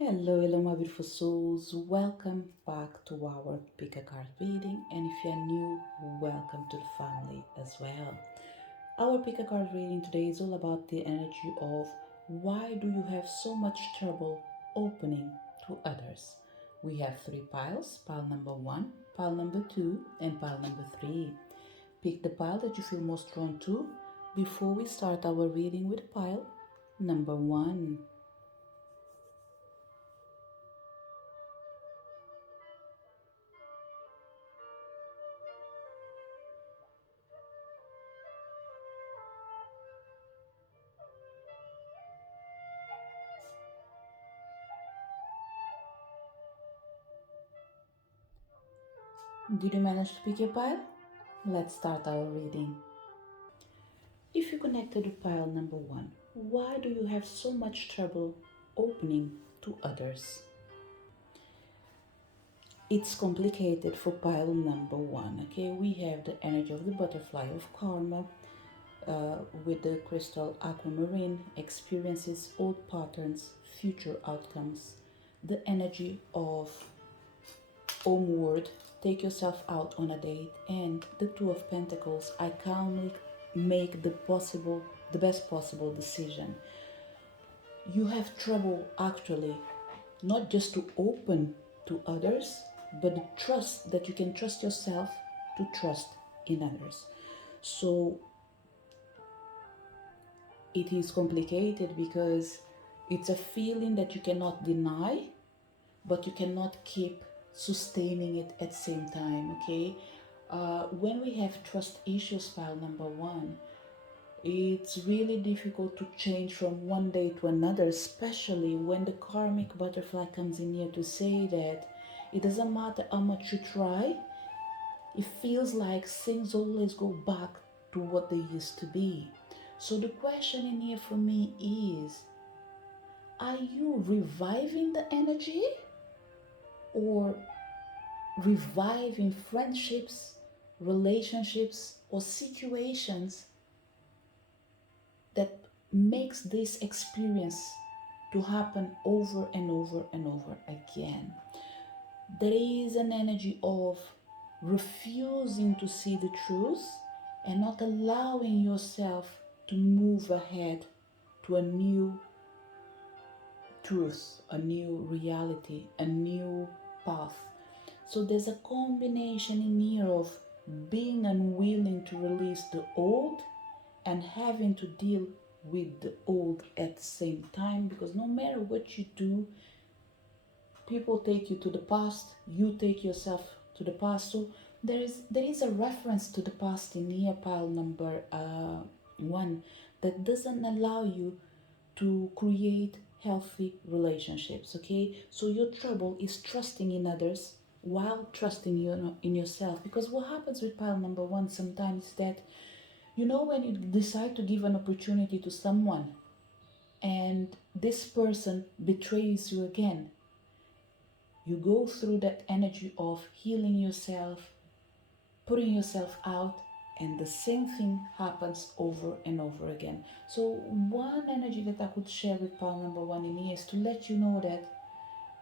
Hello, my beautiful souls. Welcome back to our pick a card reading. And if you're new, welcome to the family as well. Our pick a card reading today is all about the energy of why do you have so much trouble opening to others? We have three piles pile number one, pile number two, and pile number three. Pick the pile that you feel most drawn to before we start our reading with pile number one. Did you manage to pick a pile? Let's start our reading. If you connected to pile number one, why do you have so much trouble opening to others? It's complicated for pile number one. Okay, we have the energy of the butterfly of karma with the crystal aquamarine, experiences, old patterns, future outcomes, the energy of homeward, take yourself out on a date, and the two of pentacles, I calmly make the best possible decision. You have trouble actually not just to open to others, but the trust that you can trust yourself to trust in others. So it is complicated because it's a feeling that you cannot deny, but you cannot keep sustaining it at the same time. Okay, when we have trust issues, pile number one, it's really difficult to change from one day to another, especially when the karmic butterfly comes in here to say that it doesn't matter how much you try, it feels like things always go back to what they used to be. So the question in here for me is, are you reviving the energy or reviving friendships, relationships, or situations that makes this experience to happen over and over and over again? There is an energy of refusing to see the truth and not allowing yourself to move ahead to a new truth, a new reality, a new path. So there's a combination in here of being unwilling to release the old and having to deal with the old at the same time, because no matter what you do, people take you to the past, you take yourself to the past. So there is a reference to the past in here, pile number one, that doesn't allow you to create healthy relationships. Okay, so your trouble is trusting in others while trusting in yourself, because what happens with pile number one sometimes is that, when you decide to give an opportunity to someone and this person betrays you again, you go through that energy of healing yourself, putting yourself out, and the same thing happens over and over again. So one energy that I could share with pile number one in here is to let you know that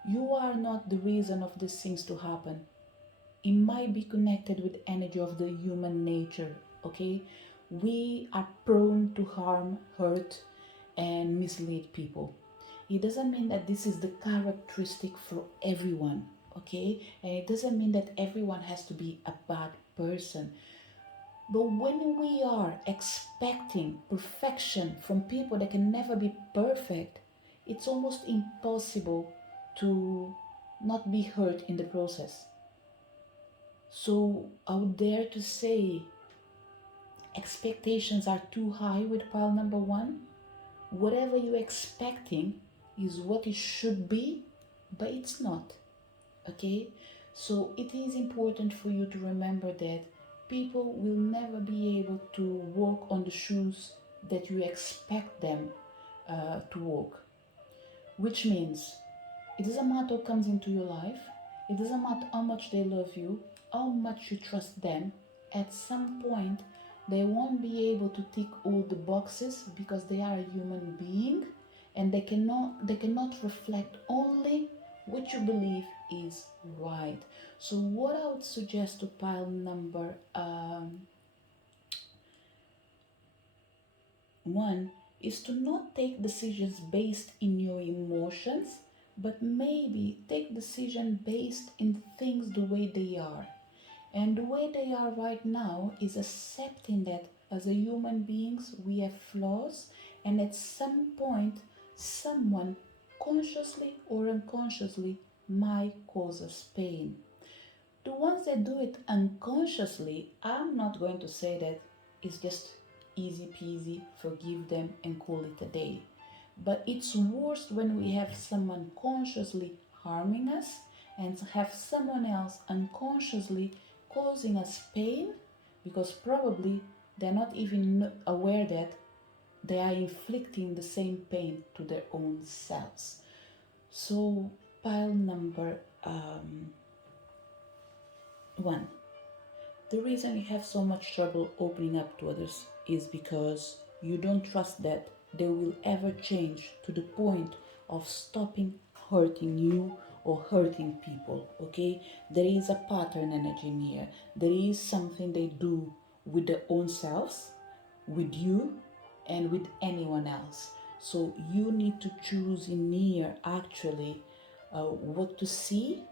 you are not the reason of these things to happen. It might be connected with the energy of the human nature. Okay, we are prone to harm, hurt, and mislead people. It doesn't mean that this is the characteristic for everyone. Okay, and it doesn't mean that everyone has to be a bad person. But when we are expecting perfection from people that can never be perfect, it's almost impossible to not be hurt in the process. So I would dare to say expectations are too high with pile number one. Whatever you're expecting is what it should be, but it's not. Okay? So it is important for you to remember that people will never be able to walk on the shoes that you expect them to walk. Which means it doesn't matter who comes into your life, it doesn't matter how much they love you, how much you trust them, at some point they won't be able to tick all the boxes because they are a human being and they cannot reflect only only what you believe is right. So, what I would suggest to pile number one is to not take decisions based in your emotions, but maybe take decision based in things the way they are. And the way they are right now is accepting that as a human beings we have flaws, and at some point someone consciously or unconsciously might cause us pain. The ones that do it unconsciously, I'm not going to say that it's just easy peasy, forgive them and call it a day. But it's worse when we have someone consciously harming us and have someone else unconsciously causing us pain, because probably they're not even aware that they are inflicting the same pain to their own selves. So, pile number one. The reason you have so much trouble opening up to others is because you don't trust that they will ever change to the point of stopping hurting you or hurting people. Okay, there is a pattern energy in here. There is something they do with their own selves, with you, and with anyone else. So you need to choose in here actually what to see,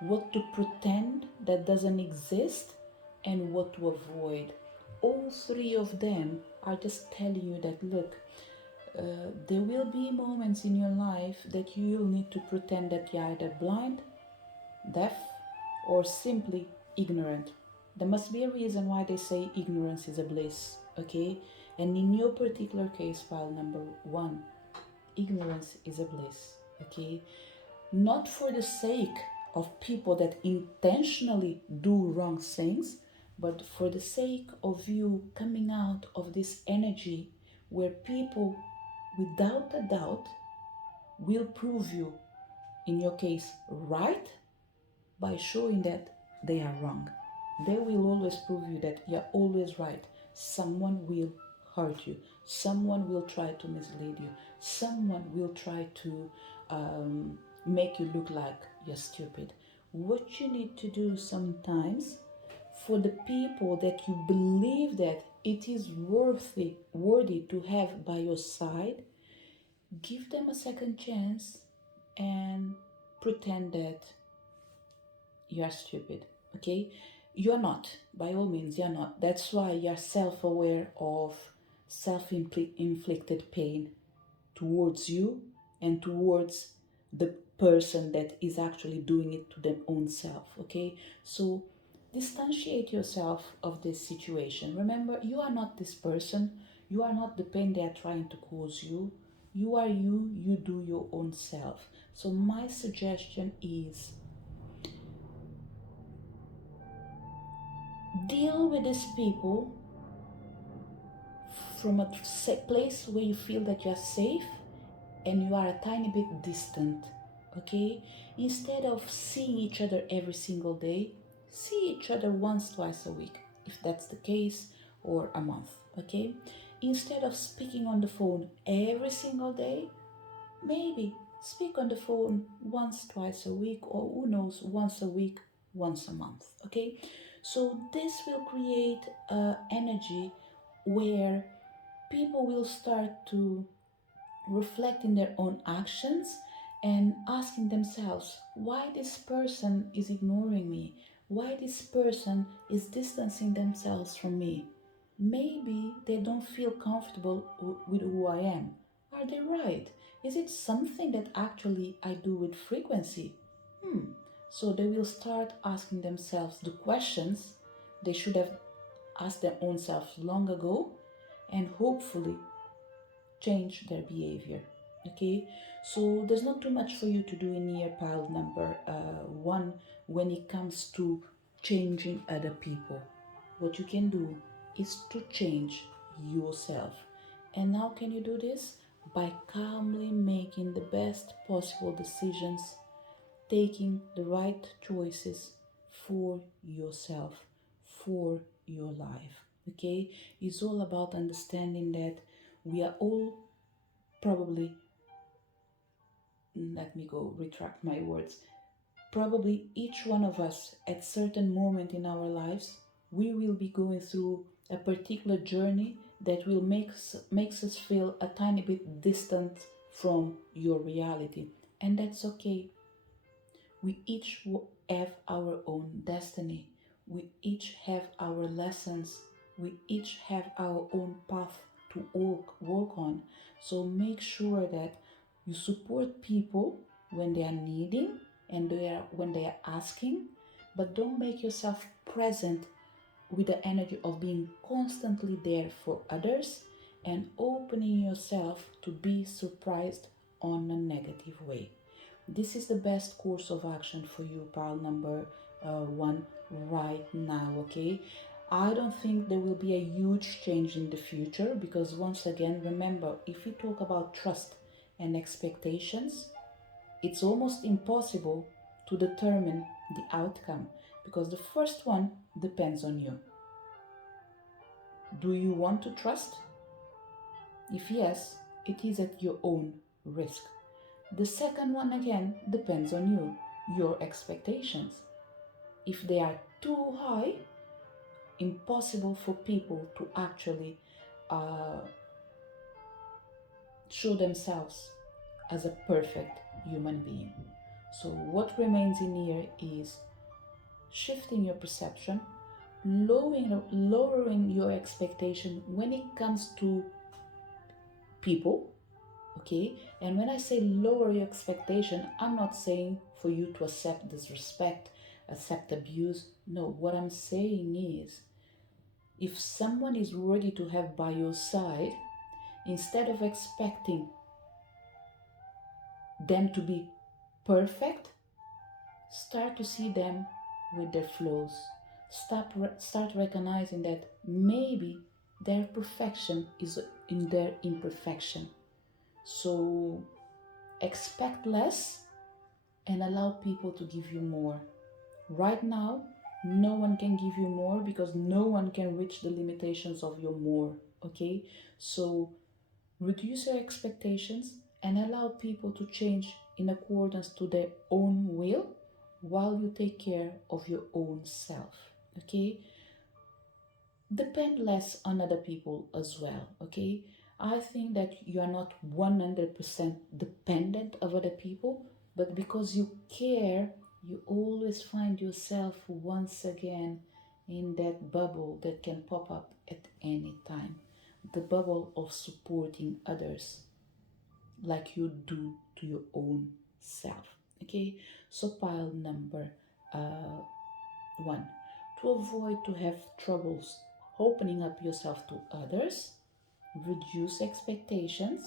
what to pretend that doesn't exist, and what to avoid. All three of them are just telling you that look, there will be moments in your life that you will need to pretend that you're either blind, deaf, or simply ignorant. There must be a reason why they say ignorance is a bliss, okay? And in your particular case, file number one, ignorance is a bliss, okay? Not for the sake of people that intentionally do wrong things, but for the sake of you coming out of this energy where people, without a doubt, will prove you, in your case, right by showing that they are wrong. They will always prove you that you're always right. Someone will hurt you. Someone will try to mislead you. Someone will try to make you look like you're stupid. What you need to do sometimes for the people that you believe that it is worthy to have by your side, give them a second chance and pretend that you are stupid. Okay, you're not, by all means you're not. That's why you're self-aware of self-inflicted pain towards you and towards the person that is actually doing it to their own self. Okay, so distantiate yourself of this situation. Remember, you are not this person. You are not the pain they are trying to cause you. You are you. You do your own self. So my suggestion is deal with these people from a place where you feel that you're safe and you are a tiny bit distant. Okay, instead of seeing each other every single day, see each other once, twice a week, if that's the case, or a month. Okay, instead of speaking on the phone every single day, maybe speak on the phone once, twice a week, or who knows, once a week, once a month. Okay, so this will create energy where people will start to reflect in their own actions and asking themselves why this person is ignoring me, why this person is distancing themselves from me. Maybe they don't feel comfortable with who I am. Are they right? Is it something that actually I do with frequency? So they will start asking themselves the questions they should have asked their own selves long ago, and hopefully change their behavior. Okay, so there's not too much for you to do in year pile number one when it comes to changing other people. What you can do is to change yourself. And how can you do this? By calmly making the best possible decisions, taking the right choices for yourself, for your life. Okay, it's all about understanding that we are all probably let me go retract my words. Probably each one of us at certain moment in our lives, we will be going through a particular journey that will makes us feel a tiny bit distant from your reality, and that's okay. We each have our own destiny. We each have our lessons. We each have our own path to walk on. So make sure that you support people when they are needing and when they are asking, but don't make yourself present with the energy of being constantly there for others and opening yourself to be surprised on a negative way. This is the best course of action for you, pile number one, right now, okay? I don't think there will be a huge change in the future because, once again, remember, if we talk about trust and expectations, it's almost impossible to determine the outcome because the first one depends on you. Do you want to trust? If yes, it is at your own risk. The second one again depends on you, your expectations. If they are too high, impossible for people to actually uh, show themselves as a perfect human being. So, what remains in here is shifting your perception, lowering your expectation when it comes to people. Okay, and when I say lower your expectation, I'm not saying for you to accept disrespect, accept abuse. No, what I'm saying is if someone is worthy to have by your side, instead of expecting them to be perfect, start to see them with their flaws. Start recognizing that maybe their perfection is in their imperfection. So expect less and allow people to give you more. Right now, no one can give you more because no one can reach the limitations of your more. Okay? So reduce your expectations and allow people to change in accordance to their own will while you take care of your own self. Okay? Depend less on other people as well. Okay? I think that you are not 100% dependent of other people, but because you care, you always find yourself once again in that bubble that can pop up at any time. The bubble of supporting others like you do to your own self. Okay, so pile number one, to avoid to have troubles opening up yourself to others, reduce expectations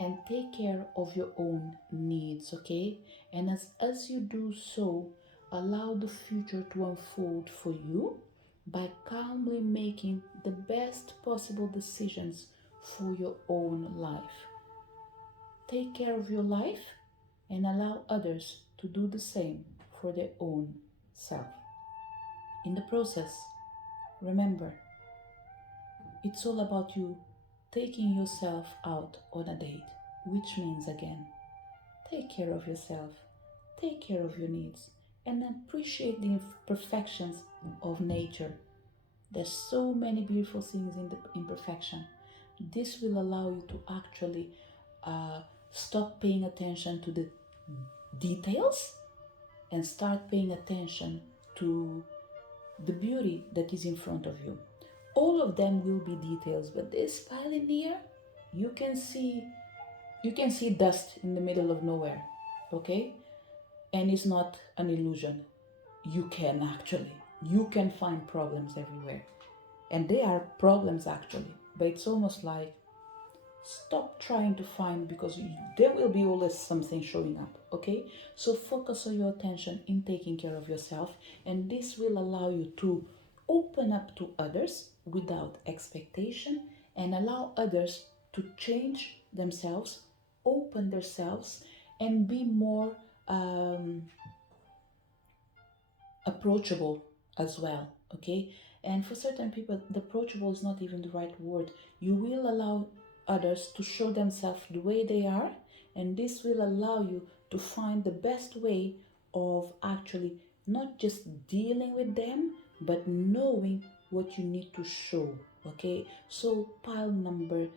and take care of your own needs. Okay, and as you do so, allow the future to unfold for you by calmly making the best possible decisions for your own life. Take care of your life and allow others to do the same for their own self. In the process, remember, it's all about you taking yourself out on a date, which means again, take care of yourself, take care of your needs, and appreciate the imperfections of nature. There's so many beautiful things in the imperfection. This will allow you to actually uh, stop paying attention to the details and start paying attention to the beauty that is in front of you. All of them will be details, but this pile in here, you can see dust in the middle of nowhere, okay? And it's not an illusion. You can find problems everywhere. And they are problems actually, but it's almost like stop trying to find because there will be always something showing up. Okay, so focus on your attention in taking care of yourself, and this will allow you to open up to others without expectation and allow others to change themselves, open themselves, and be more approachable as well. Okay, and for certain people the approachable is not even the right word. You will allow others to show themselves the way they are, And this will allow you to find the best way of actually not just dealing with them, but knowing what you need to show. Okay, so pile number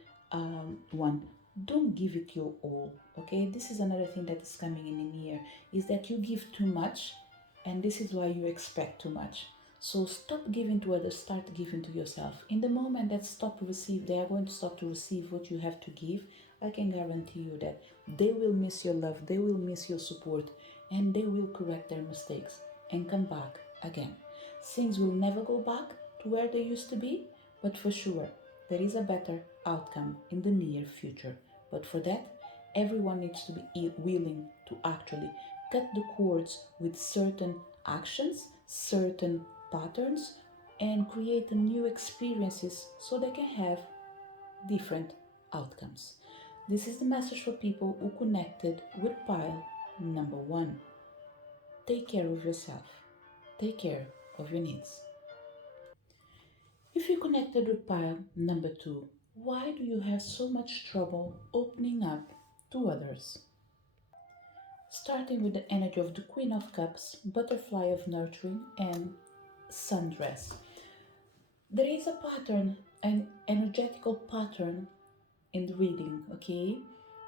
one, don't give it your all. Okay, this is another thing that is coming in here, is that you give too much, and this is why you expect too much. So stop giving to others, start giving to yourself. In the moment that they are going to stop to receive what you have to give, I can guarantee you that they will miss your love, they will miss your support, and they will correct their mistakes and come back again. Things will never go back to where they used to be, but for sure, there is a better outcome in the near future. But for that, everyone needs to be willing to actually cut the cords with certain actions, certain patterns, and create new experiences so they can have different outcomes. This is the message for people who connected with pile number one. Take care of yourself. Take care of your needs. If you connected with pile number two, why do you have so much trouble opening up to others? Starting with the energy of the Queen of Cups, Butterfly of Nurturing, and Sundress. There is a pattern, an energetical pattern in the reading, okay?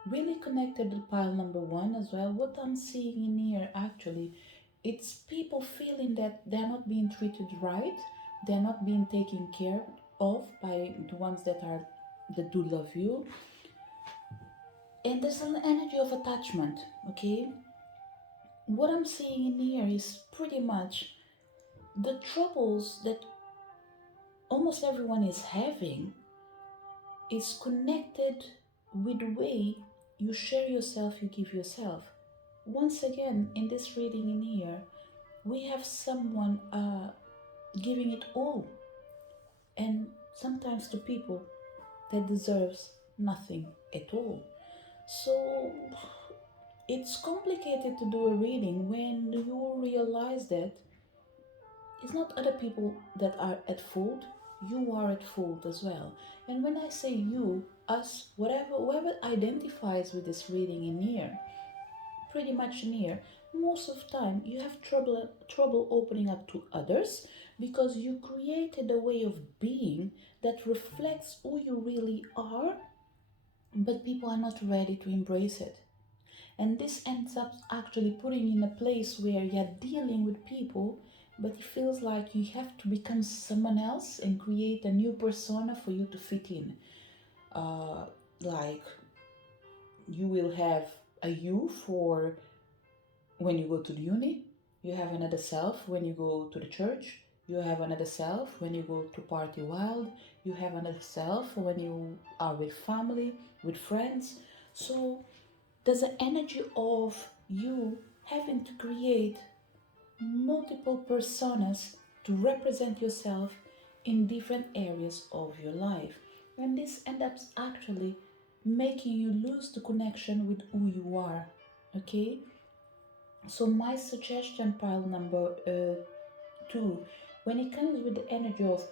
Really connected to pile number one as well. What I'm seeing in here actually, it's people feeling that they're not being treated right, they're not being taken care of by the ones that do love you. And there's an energy of attachment, okay? What I'm seeing in here is pretty much the troubles that almost everyone is having is connected with the way you share yourself, you give yourself. Once again, in this reading in here, we have someone giving it all, and sometimes to people that deserves nothing at all. So it's complicated to do a reading when you realize that it's not other people that are at fault, you are at fault as well. And when I say you, us, whoever identifies with this reading in here, pretty much in here, most of the time you have trouble opening up to others because you created a way of being that reflects who you really are, but people are not ready to embrace it. And this ends up actually putting you in a place where you're dealing with people, but it feels like you have to become someone else and create a new persona for you to fit in. Like you will have a you for when you go to the uni, you have another self when you go to the church, you have another self when you go to party wild, you have another self when you are with family, with friends. So there's an energy of you having to create multiple personas to represent yourself in different areas of your life. And this ends up actually making you lose the connection with who you are. Okay? So, my suggestion, pile number two, when it comes with the energy of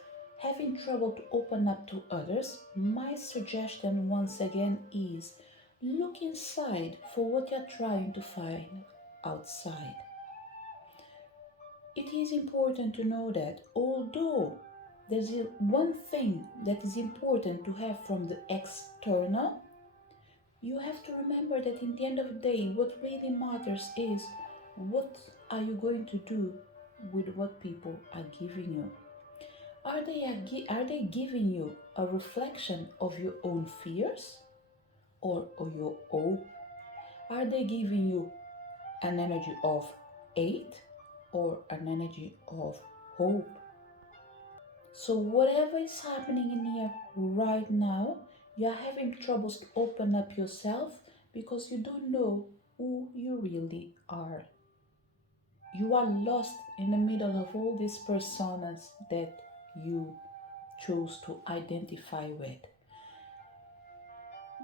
having trouble to open up to others, my suggestion once again is look inside for what you're trying to find outside. It is important to know that although there's one thing that is important to have from the external, you have to remember that in the end of the day, what really matters is what are you going to do with what people are giving you. Are they giving you a reflection of your own fears or your hope? Are they giving you an energy of hate or an energy of hope? So whatever is happening in here right now, you're having troubles to open up yourself because you don't know who you really are. You are lost in the middle of all these personas that you chose to identify with.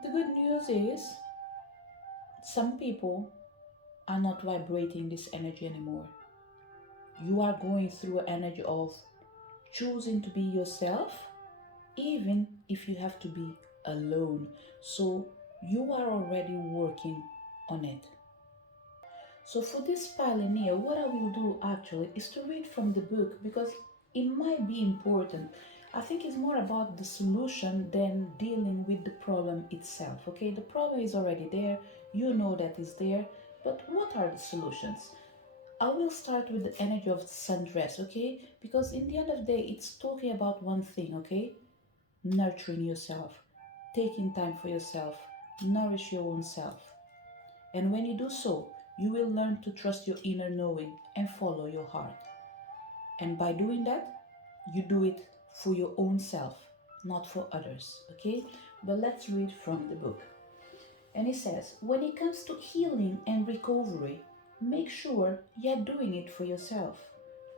The good news is some people are not vibrating this energy anymore. You are going through an energy of choosing to be yourself, even if you have to be alone. So you are already working on it. So for this pioneer, what I will do actually is to read from the book because it might be important. I think it's more about the solution than dealing with the problem itself. Okay, the problem is already there, you know that it's there, but what are the solutions? I will start with the energy of the sundress, okay? Because in the end of the day, it's talking about one thing, okay? Nurturing yourself, taking time for yourself, nourish your own self. And when you do so, you will learn to trust your inner knowing and follow your heart. And by doing that, you do it for your own self, not for others, okay? But let's read from the book. And it says, when it comes to healing and recovery, make sure you're doing it for yourself,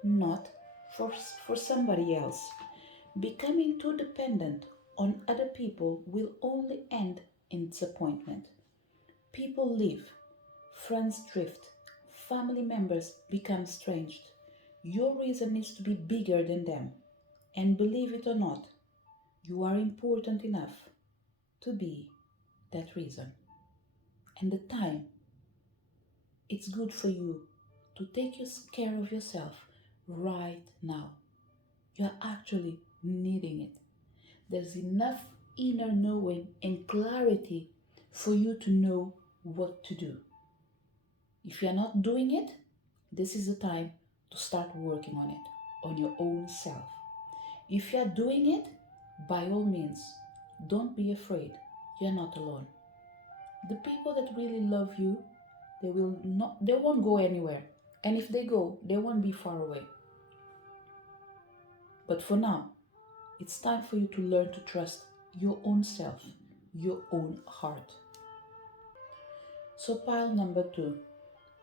not for somebody else. Becoming too dependent on other people will only end in disappointment. People leave, friends drift, family members become estranged. Your reason needs to be bigger than them. And believe it or not, you are important enough to be that reason. And the time, it's good for you to take care of yourself right now. You're actually needing it. There's enough inner knowing and clarity for you to know what to do. If you're not doing it, this is the time to start working on it, on your own self. If you're doing it, by all means, don't be afraid. You're not alone. The people that really love you, they won't go anywhere. And if they go, they won't be far away. But for now, it's time for you to learn to trust your own self, your own heart. So pile number 2.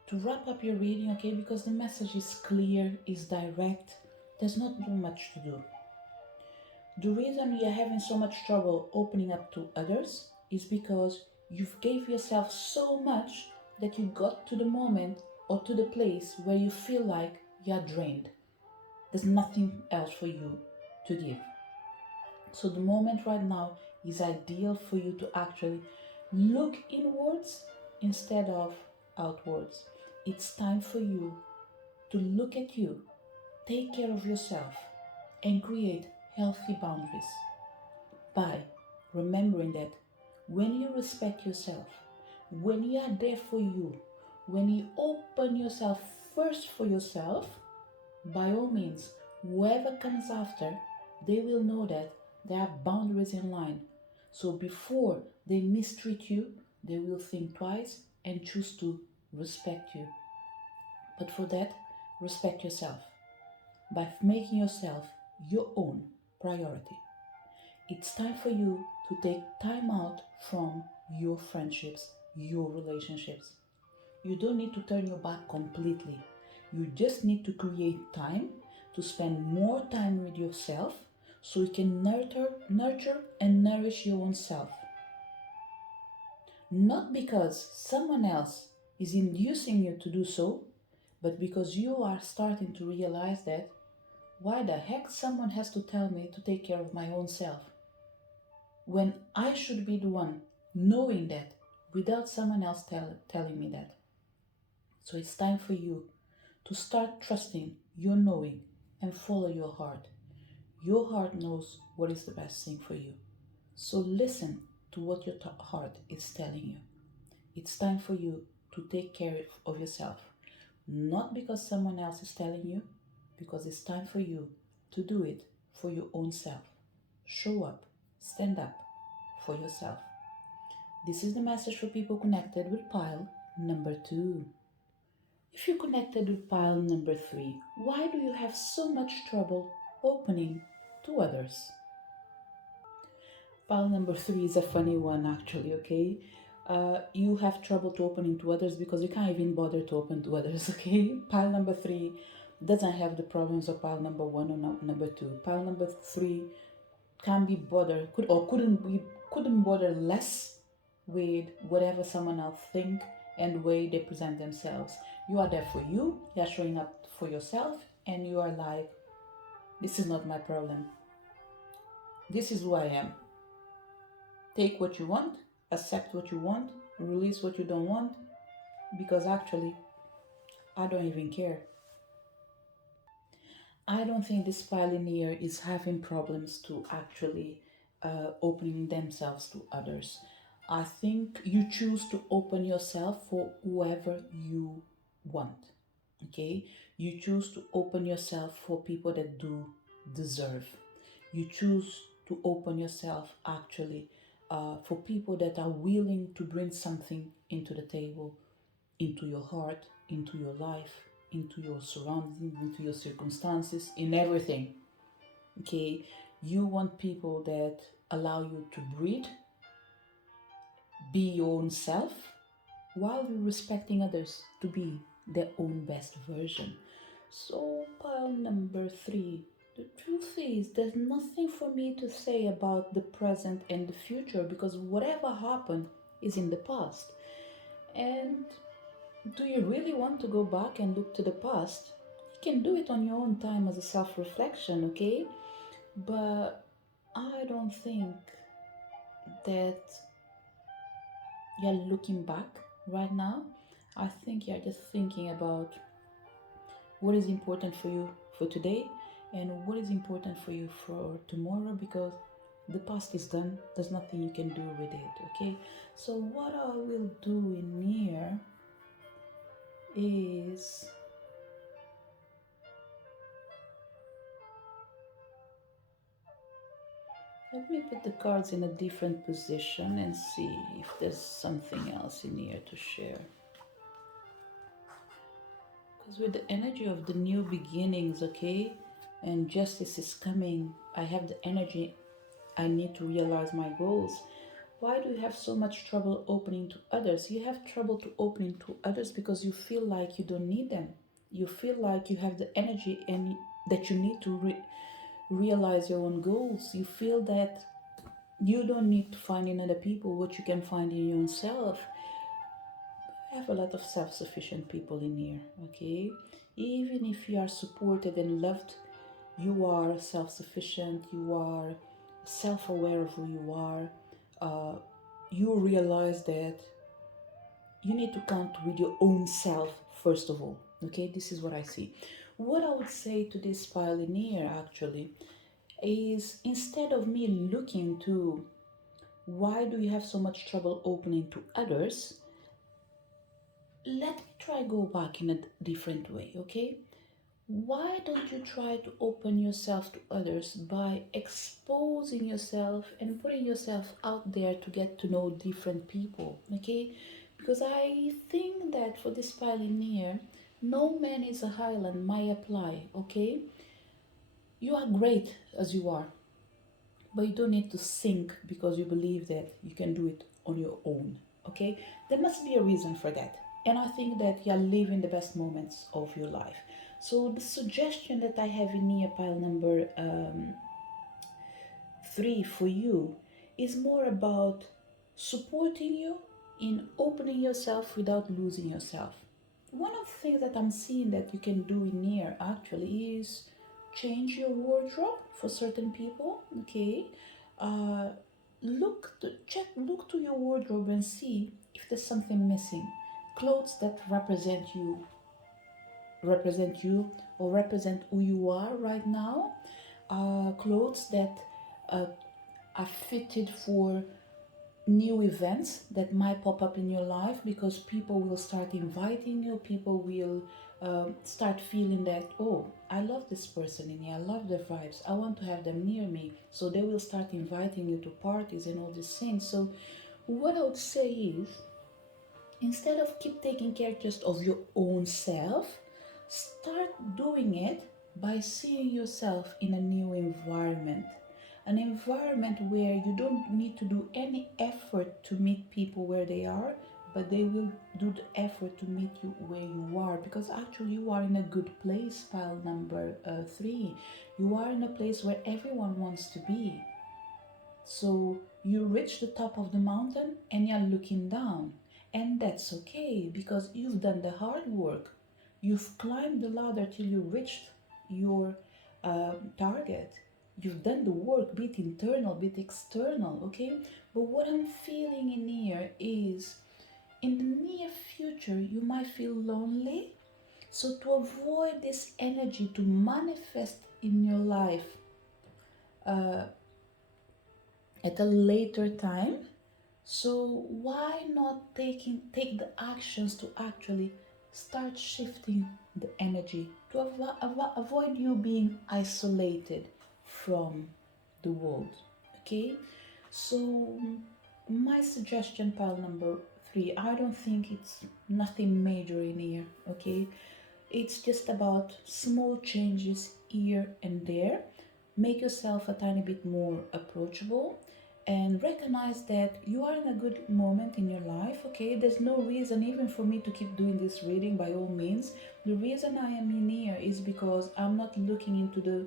To wrap up your reading, okay, because the message is clear, is direct, there's not too much to do. The reason you're having so much trouble opening up to others is because you've gave yourself so much that you got to the moment or to the place where you feel like you're drained. There's nothing else for you to give. So the moment right now is ideal for you to actually look inwards instead of outwards. It's time for you to look at you, take care of yourself, and create healthy boundaries by remembering that when you respect yourself, when you are there for you, when you open yourself first for yourself, by all means, whoever comes after, they will know that there are boundaries in line. So before they mistreat you, they will think twice and choose to respect you. But for that, respect yourself by making yourself your own priority. It's time for you to take time out from your friendships, your relationships. You don't need to turn your back completely. You just need to create time to spend more time with yourself so you can nurture and nourish your own self. Not because someone else is inducing you to do so, but because you are starting to realize that why the heck someone has to tell me to take care of my own self when I should be the one knowing that without someone else telling me that. So it's time for you to start trusting your knowing and follow your heart. Your heart knows what is the best thing for you. So listen to what your heart is telling you. It's time for you to take care of yourself. Not because someone else is telling you, because it's time for you to do it for your own self. Show up, stand up for yourself. This is the message for people connected with pile number 2. If you connected with pile number 3, why do you have so much trouble opening to others? Pile number 3 is a funny one actually, okay? You have trouble to opening to others because you can't even bother to open to others, okay? Pile number 3 doesn't have the problems of pile number 1 or number 2. Pile number 3 can't be bothered, couldn't bother less with whatever someone else think and the way they present themselves. You are there for you, you are showing up for yourself, and you are like, this is not my problem. This is who I am. Take what you want, accept what you want, release what you don't want, because actually I don't even care. I don't think this pioneer is having problems to actually opening themselves to others. I think you choose to open yourself for whoever you want. Okay? You choose to open yourself for people that do deserve. You choose to open yourself actually for people that are willing to bring something into the table, into your heart, into your life, into your surroundings, into your circumstances, in everything. Okay, you want people that allow you to breathe, be your own self, while you're respecting others to be their own best version. So, pile number three. The truth is, there's nothing for me to say about the present and the future because whatever happened is in the past. And do you really want to go back and look to the past? You can do it on your own time as a self reflection, okay? But I don't think that you're looking back right now. I think you're just thinking about what is important for you for today and what is important for you for tomorrow because the past is done. There's nothing you can do with it, okay? So, what I will do in here is let me put the cards in a different position and see if there's something else in here to share. Because with the energy of the new beginnings, okay, and justice is coming, I have the energy I need to realize my goals. Why do you have so much trouble opening to others? You have trouble to opening to others because you feel like you don't need them. You feel like you have the energy and that you need to realize your own goals. You feel that you don't need to find in other people what you can find in yourself. I have a lot of self sufficient people in here, okay? Even if you are supported and loved, you are self sufficient, you are self aware of who you are. You realize that you need to count with your own self first of all, okay? This is what I see. What I would say to this pioneer actually is instead of me looking to why do you have so much trouble opening to others, let me try go back in a different way, okay? Why don't you try to open yourself to others by exposing yourself and putting yourself out there to get to know different people, okay? Because I think that for this pioneer, no man is a island might apply, okay? You are great as you are, but you don't need to sink because you believe that you can do it on your own, okay? There must be a reason for that, and I think that you're living the best moments of your life. So the suggestion that I have in here, pile number three for you, is more about supporting you in opening yourself without losing yourself. One of the things that I'm seeing that you can do in here actually is change your wardrobe for certain people, okay? uh, look to your wardrobe and see if there's something missing. Clothes that represent you or represent who you are right now. Clothes that uh, are fitted for new events that might pop up in your life because people will start inviting you, people will start feeling that, oh, I love this person in here, I love their vibes, I want to have them near me, so they will start inviting you to parties and all these things. So what I would say is, instead of keep taking care just of your own self, start doing it by seeing yourself in a new environment. An environment where you don't need to do any effort to meet people where they are, but they will do the effort to meet you where you are, because actually you are in a good place, pile number three. You are in a place where everyone wants to be. So you reach the top of the mountain and you're looking down. And that's okay because you've done the hard work. You've climbed the ladder till you reached your target. You've done the work, be it internal, be it external, okay? But what I'm feeling in here is in the near future you might feel lonely. So to avoid this energy to manifest in your life uh, at a later time, so why not take the actions to actually start shifting the energy to avoid you being isolated from the world? Okay, so my suggestion, pile number 3, I don't think it's nothing major in here. Okay, it's just about small changes here and there. Make yourself a tiny bit more approachable and recognize that you are in a good moment in your life. Okay, there's no reason even for me to keep doing this reading, by all means. The reason I am in here is because I'm not looking into the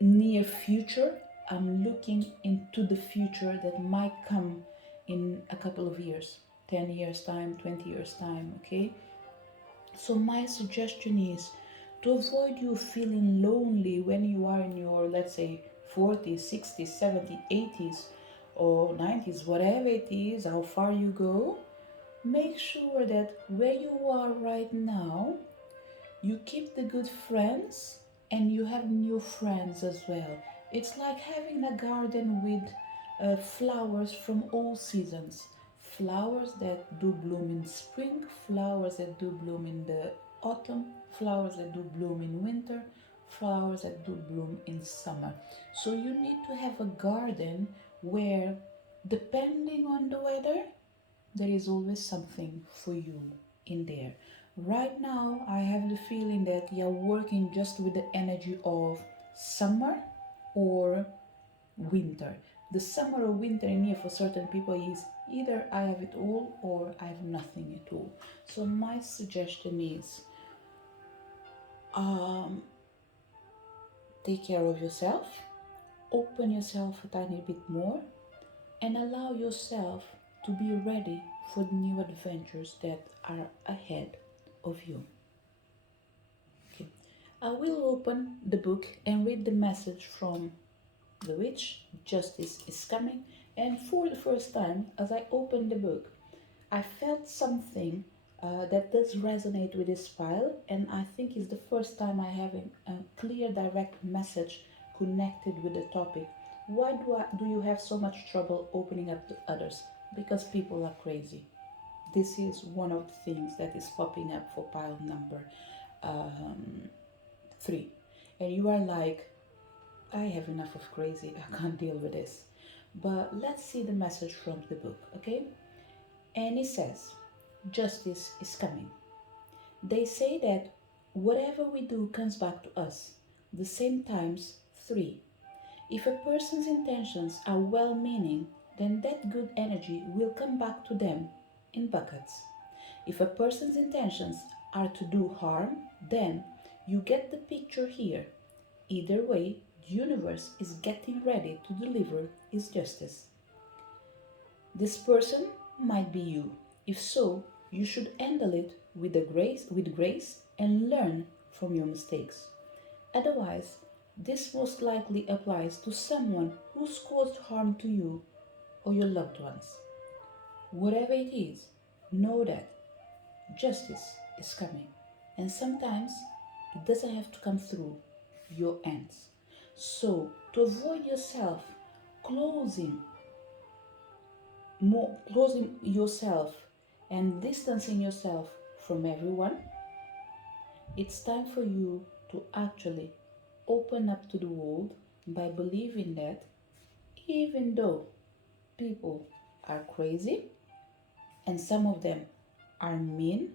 near future, I'm looking into the future that might come in a couple of years, 10 years time, 20 years time. Okay, so my suggestion is to avoid you feeling lonely when you are in your, let's say, 40s, 60s, 70s, 80s, or 90s, whatever it is, how far you go. Make sure that where you are right now, you keep the good friends and you have new friends as well. It's like having a garden with flowers from all seasons. Flowers that do bloom in spring, flowers that do bloom in the autumn, flowers that do bloom in winter, flowers that do bloom in summer. So you need to have a garden where, depending on the weather, there is always something for you in there. Right now, I have the feeling that you're working just with the energy of summer or winter. The summer or winter in here for certain people is either I have it all or I have nothing at all. So my suggestion is um, take care of yourself, open yourself a tiny bit more, and allow yourself to be ready for the new adventures that are ahead of you. Okay. I will open the book and read the message from the witch. Justice is coming. And for the first time, as I opened the book, I felt something that does resonate with this file, and I think it's the first time I have a clear, direct message connected with the topic. Why do you have so much trouble opening up to others? Because people are crazy. This is one of the things that is popping up for pile number um, 3. And you are like, I have enough of crazy, I can't deal with this. But let's see the message from the book, okay? And it says, justice is coming. They say that whatever we do comes back to us, the same times 3. If a person's intentions are well meaning, then that good energy will come back to them in buckets. If a person's intentions are to do harm, then you get the picture here. Either way, the universe is getting ready to deliver its justice. This person might be you. If so, you should handle it with grace and learn from your mistakes. Otherwise, this most likely applies to someone who's caused harm to you or your loved ones. Whatever it is, know that justice is coming. And sometimes it doesn't have to come through your hands. So, to avoid yourself closing closing yourself and distancing yourself from everyone, it's time for you to actually open up to the world by believing that even though people are crazy and some of them are mean,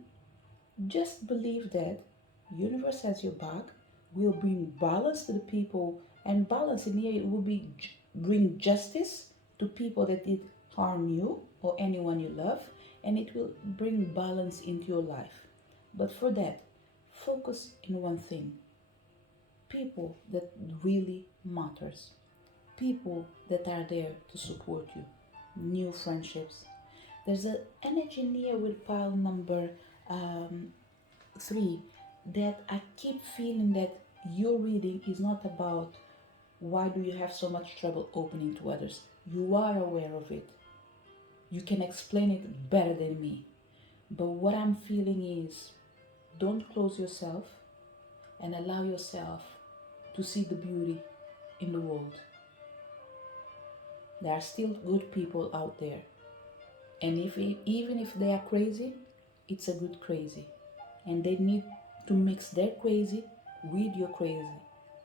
just believe that universe has your back, will bring balance to the people, and balance in here will be bring justice to people that did harm you or anyone you love, and it will bring balance into your life. But for that, focus in one thing: people that really matters, people that are there to support you, new friendships. There's an energy near with pile number 3 that I keep feeling that your reading is not about why do you have so much trouble opening to others. You are aware of it. You can explain it better than me. But what I'm feeling is, don't close yourself and allow yourself to see the beauty in the world. There are still good people out there. And even if they are crazy, it's a good crazy. And they need to mix their crazy with your crazy,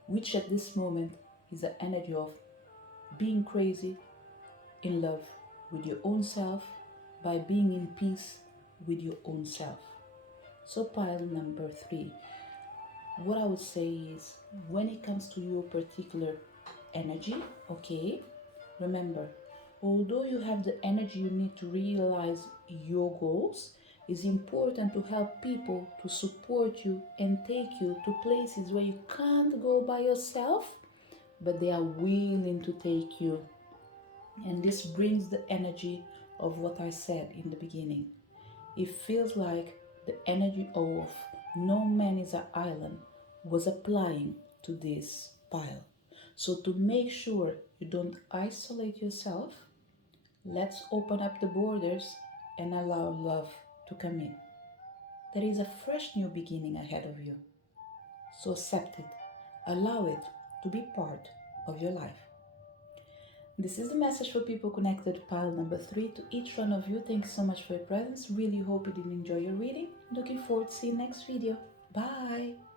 which at this moment is the energy of being crazy in love with your own self by being in peace with your own self. So, pile number 3, what I would say is, when it comes to your particular energy, okay, remember, although you have the energy you need to realize your goals, it's important to help people to support you and take you to places where you can't go by yourself, but they are willing to take you. And this brings the energy of what I said in the beginning. It feels like the energy of no man is an island was applying to this pile. So to make sure you don't isolate yourself, let's open up the borders and allow love to come in. There is a fresh new beginning ahead of you. So accept it. Allow it to be part of your life. This is the message for people connected, pile number 3. To each one of you, thank you so much for your presence. Really hope you did enjoy your reading. Looking forward to seeing you next video. Bye.